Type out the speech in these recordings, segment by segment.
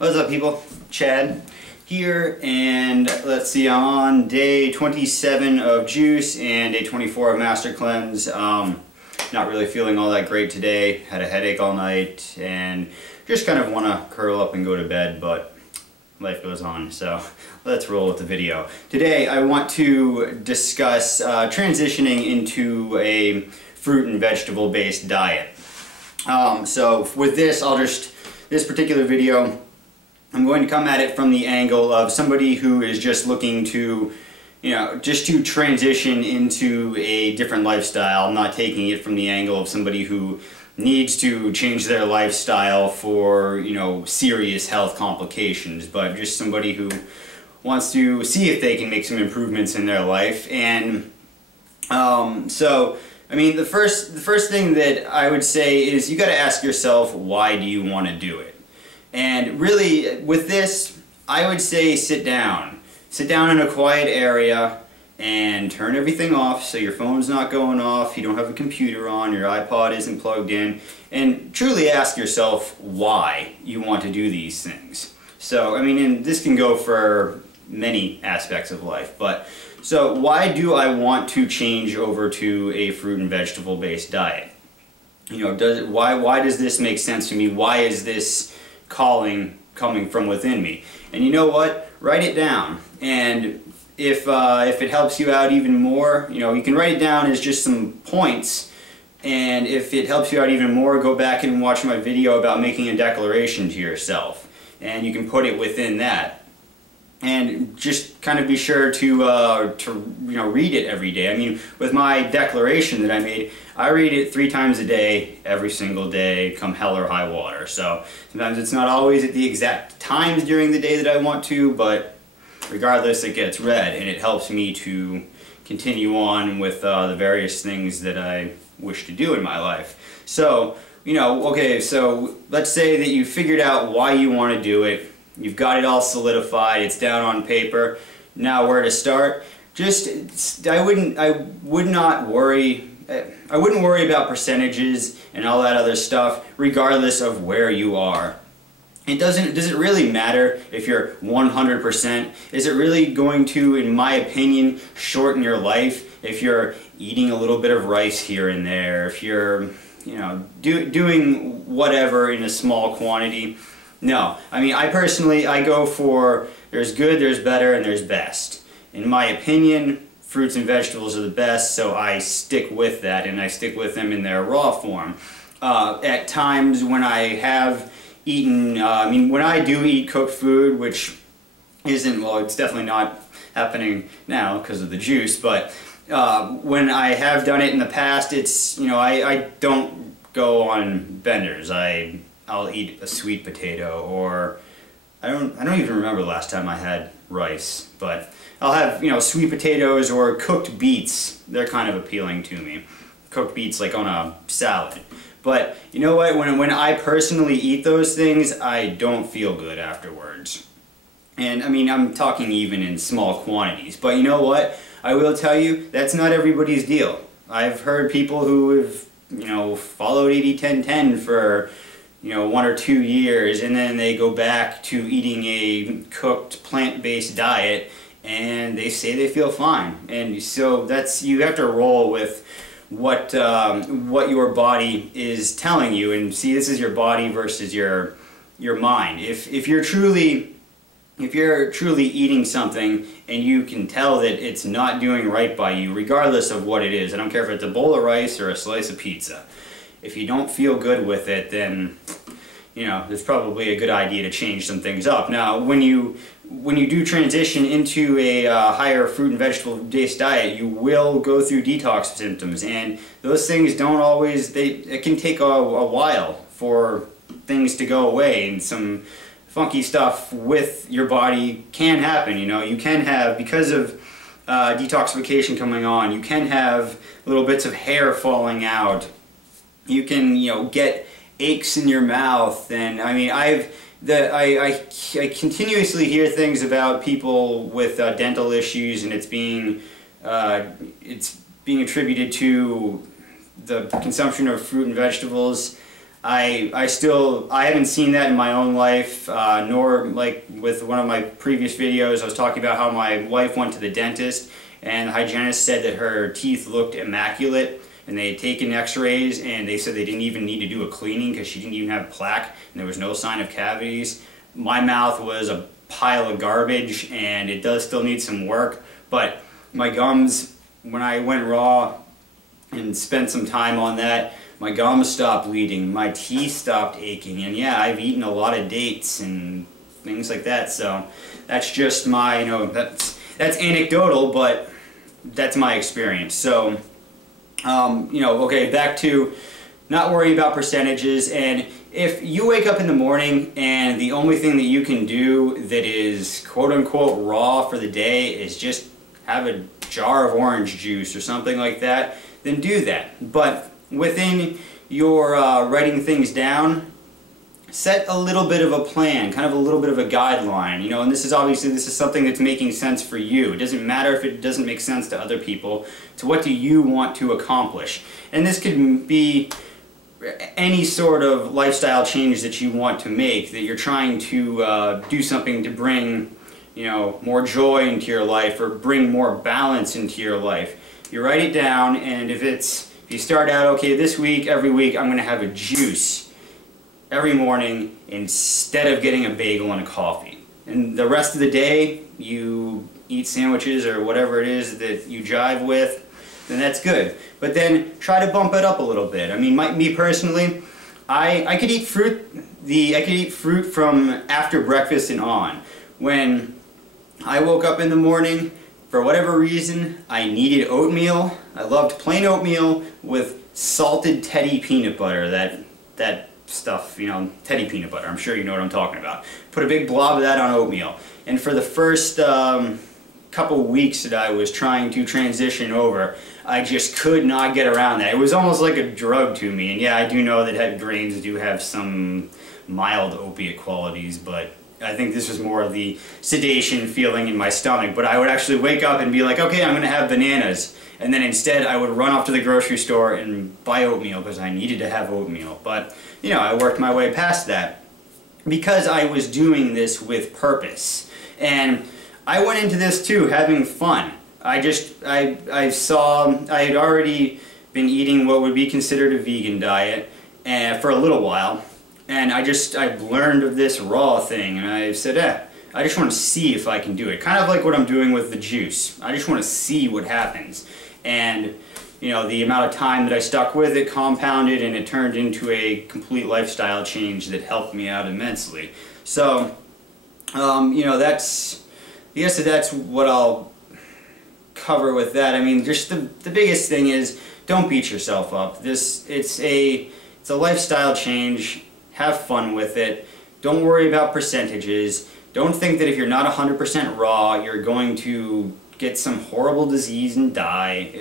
What's up, people? Chad here, and let's see, I'm on day 27 of juice and day 24 of master cleanse. Not really feeling all that great today. Had a headache all night and just kind of want to curl up and go to bed, but life goes on, so let's roll with the video. Today I want to discuss transitioning into a fruit and vegetable based diet. So with this, this particular video, I'm going to come at it from the angle of somebody who is just looking to, just to transition into a different lifestyle. I'm not taking it from the angle of somebody who needs to change their lifestyle for, serious health complications, but just somebody who wants to see if they can make some improvements in their life. And the first thing that I would say is you got to ask yourself, why do you want to do it? And really, with this, I would say sit down. Sit down in a quiet area and turn everything off so your phone's not going off, you don't have a computer on, your iPod isn't plugged in, and truly ask yourself why you want to do these things. So, and this can go for many aspects of life, but so why do I want to change over to a fruit and vegetable based diet? Why does this make sense to me? Why is this calling coming from within me? And you know what? Write it down. And if it helps you out even more, you can write it down as just some points. And if it helps you out even more, go back and watch my video about making a declaration to yourself. And you can put it within that. And just kind of be sure to read it every day. With my declaration that I made, I read it 3 times a day, every single day, come hell or high water. So sometimes it's not always at the exact times during the day that I want to, but regardless, it gets read, and it helps me to continue on with the various things that I wish to do in my life. So, okay, so let's say that you figured out why you want to do it. You've got it all solidified, it's down on paper. Now where to start? I wouldn't worry about percentages and all that other stuff, regardless of where you are. Does it really matter if you're 100%? Is it really going to, in my opinion, shorten your life if you're eating a little bit of rice here and there, if you're, doing whatever in a small quantity? No. I personally, I go for there's good, there's better, and there's best. In my opinion, fruits and vegetables are the best, so I stick with that, and I stick with them in their raw form. At times when I have eaten, when I do eat cooked food, which isn't, well, it's definitely not happening now because of the juice, but when I have done it in the past, it's, I don't go on benders. I'll eat a sweet potato, or I don't even remember the last time I had rice, but I'll have, sweet potatoes or cooked beets. They're kind of appealing to me. Cooked beets like on a salad. But you know what, when I personally eat those things, I don't feel good afterwards. And I'm talking even in small quantities. But you know what, I will tell you, that's not everybody's deal. I've heard people who have, followed 80-10-10 for 1 or 2 years, and then they go back to eating a cooked plant-based diet and they say they feel fine. And so you have to roll with what your body is telling you, and see, this is your body versus your mind. If you're truly eating something and you can tell that it's not doing right by you, regardless of what it is, I don't care if it's a bowl of rice or a slice of pizza, if you don't feel good with it, then it's probably a good idea to change some things up. Now, when you do transition into a higher fruit and vegetable based diet, you will go through detox symptoms, and those things don't always, it can take a while for things to go away, and some funky stuff with your body can happen. You can have, because of detoxification coming on, you can have little bits of hair falling out. You can, get aches in your mouth, and I continuously hear things about people with dental issues, and it's being attributed to the consumption of fruit and vegetables. I haven't seen that in my own life, nor like with one of my previous videos I was talking about how my wife went to the dentist and the hygienist said that her teeth looked immaculate, and they had taken x-rays and they said they didn't even need to do a cleaning because she didn't even have plaque and there was no sign of cavities. My mouth was a pile of garbage and it does still need some work, but my gums, when I went raw and spent some time on that, my gums stopped bleeding, my teeth stopped aching, and yeah, I've eaten a lot of dates and things like that. So that's just my, that's anecdotal, but that's my experience. So, okay, back to not worrying about percentages. And if you wake up in the morning and the only thing that you can do that is quote-unquote raw for the day is just have a jar of orange juice or something like that, then do that. But within your writing things down, set a little bit of a plan, kind of a little bit of a guideline, and this is something that's making sense for you. It doesn't matter if it doesn't make sense to other people. So what do you want to accomplish? And this could be any sort of lifestyle change that you want to make, that you're trying to do something to bring, more joy into your life or bring more balance into your life. You write it down, and if you start out, okay, this week, every week, I'm going to have a juice every morning instead of getting a bagel and a coffee. And the rest of the day, you eat sandwiches or whatever it is that you jive with, then that's good. But then try to bump it up a little bit. I mean, me personally, I could eat fruit. I could eat fruit from after breakfast and on. When I woke up in the morning, for whatever reason, I needed oatmeal. I loved plain oatmeal with salted Teddy peanut butter. That stuff, Teddy peanut butter. I'm sure you know what I'm talking about. Put a big blob of that on oatmeal. And for the first couple weeks that I was trying to transition over, I just could not get around that. It was almost like a drug to me. And yeah, I do know that grains do have some mild opiate qualities, but I think this was more of the sedation feeling in my stomach. But I would actually wake up and be like, okay, I'm going to have bananas. And then instead I would run off to the grocery store and buy oatmeal because I needed to have oatmeal. But, I worked my way past that because I was doing this with purpose. And I went into this too having fun. I had already been eating what would be considered a vegan diet for a little while. And I learned of this raw thing, and I said, I just want to see if I can do it. Kind of like what I'm doing with the juice. I just want to see what happens. And, the amount of time that I stuck with it compounded, and it turned into a complete lifestyle change that helped me out immensely. So, I guess that's what I'll cover with that. I mean, just the biggest thing is don't beat yourself up. It's a lifestyle change. Have fun with it. Don't worry about percentages. Don't think that if you're not 100% raw, you're going to get some horrible disease and die.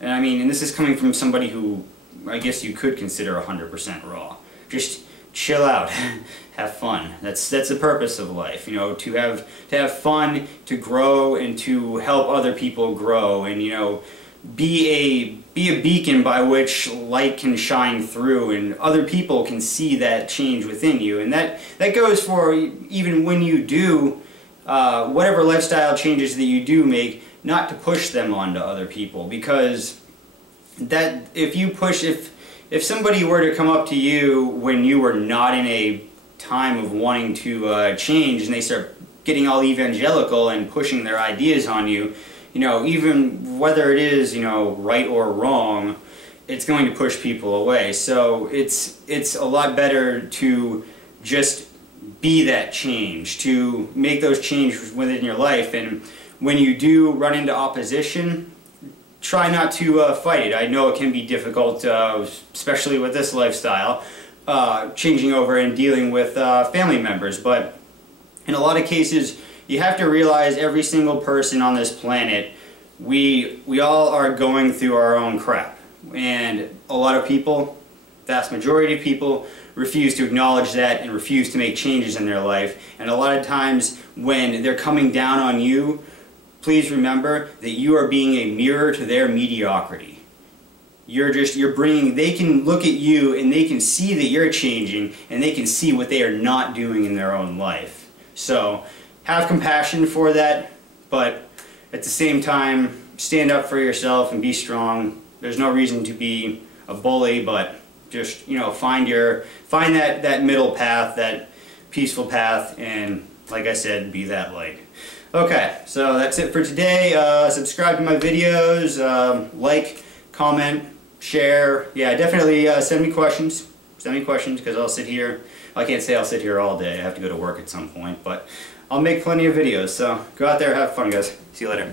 And this is coming from somebody who I guess you could consider 100% raw. Just chill out. Have fun. That's the purpose of life, to have fun, to grow, and to help other people grow, and be a beacon by which light can shine through, and other people can see that change within you. And that goes for even when you do whatever lifestyle changes that you do make, not to push them onto other people, because if somebody were to come up to you when you were not in a time of wanting to change, and they start getting all evangelical and pushing their ideas on you, even whether it is, right or wrong, it's going to push people away. So it's a lot better to just be that change, to make those changes within your life. And when you do run into opposition, try not to fight it. I know it can be difficult, especially with this lifestyle, changing over and dealing with family members, but in a lot of cases, you have to realize every single person on this planet, we all are going through our own crap. And a lot of people, vast majority of people, refuse to acknowledge that and refuse to make changes in their life. And a lot of times when they're coming down on you, please remember that you are being a mirror to their mediocrity. they can look at you and they can see that you're changing, and they can see what they are not doing in their own life. So have compassion for that, but at the same time, stand up for yourself and be strong. There's no reason to be a bully, but just, you know, find that middle path, that peaceful path, and like I said, be that light. Okay, so that's it for today. Subscribe to my videos, like, comment, share. Yeah, definitely send me questions. Send me questions, because I'll sit here. I can't say I'll sit here all day. I have to go to work at some point, but I'll make plenty of videos. So go out there, have fun, guys. See you later.